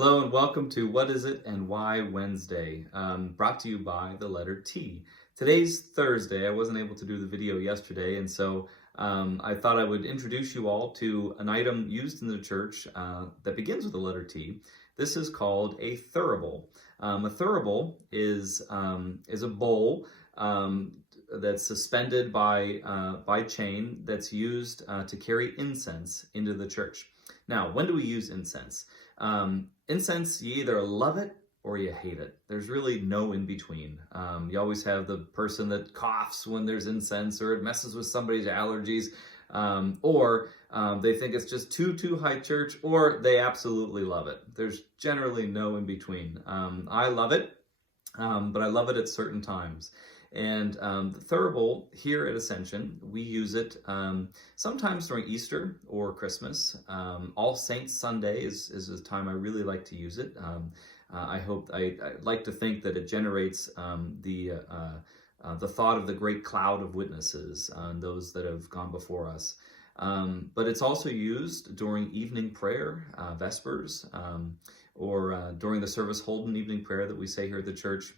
Hello and welcome to What Is It and Why Wednesday, brought to you by the letter T. Today's Thursday. I wasn't able to do the video yesterday, and so I thought I would introduce you all to an item used in the church that begins with the letter T. This is called a thurible. A thurible is a bowl that's suspended by chain that's used to carry incense into the church. Now, when do we use incense? Incense, you either love it or you hate it. There's really no in between. You always have the person that coughs when there's incense, or it messes with somebody's allergies, or they think it's just too high church, or they absolutely love it. There's generally no in between. I love it, but I love it at certain times. And the thurible here at Ascension, we use it sometimes during Easter or Christmas. All Saints Sunday is the time I really like to use it. I like to think that it generates the thought of the great cloud of witnesses, those that have gone before us. But it's also used during evening prayer, Vespers, or during the service Holden evening prayer that we say here at the church.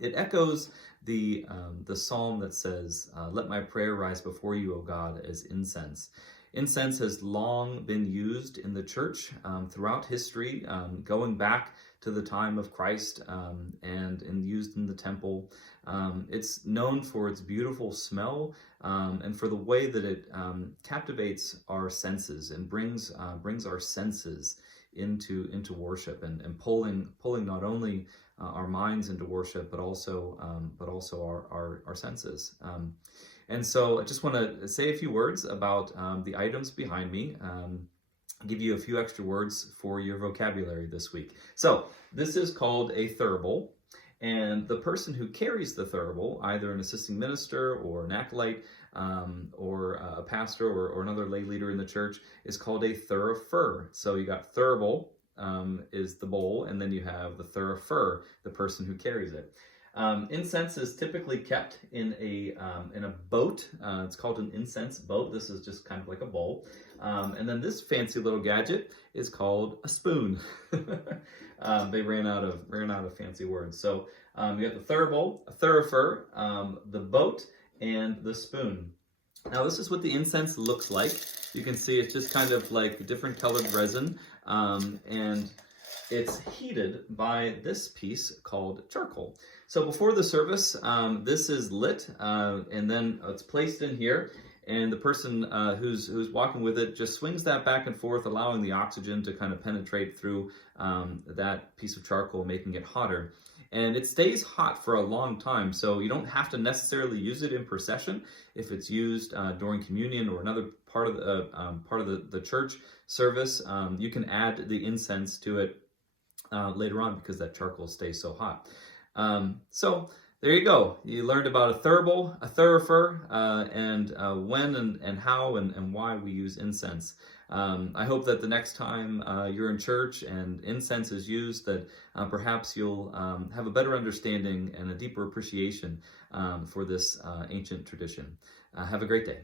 It echoes the psalm that says, "Let my prayer rise before you, O God, as incense." Incense has long been used in the church throughout history, going back to the time of Christ, and used in the temple. It's known for its beautiful smell and for the way that it captivates our senses and brings our senses into worship and pulling not only our minds into worship, but also our senses. And so I just want to say a few words about the items behind me. Give you a few extra words for your vocabulary this week. So this is called a thurible, and the person who carries the thurible, either an assisting minister or an acolyte, or a pastor or another lay leader in the church, is called a thurifer. So you got thurible is the bowl, and then you have the thurifer, the person who carries it. Incense is typically kept in a boat. It's called an incense boat. This is just kind of like a bowl. And then this fancy little gadget is called a spoon. They ran out of fancy words. So you got the thurible, a thurifer, the boat, and the spoon. Now this is what the incense looks like. You can see it's just kind of like different colored resin, and it's heated by this piece called charcoal. So before the service, this is lit, and then it's placed in here, and the person who's walking with it just swings that back and forth, allowing the oxygen to kind of penetrate through that piece of charcoal, making it hotter. And it stays hot for a long time, so you don't have to necessarily use it in procession. If it's used during communion or another part of the church service, you can add the incense to it later on because that charcoal stays so hot. So there you go. You learned about a thurible, a thurifer, and when and how and why we use incense. I hope that the next time you're in church and incense is used, that perhaps you'll have a better understanding and a deeper appreciation for this ancient tradition. Have a great day.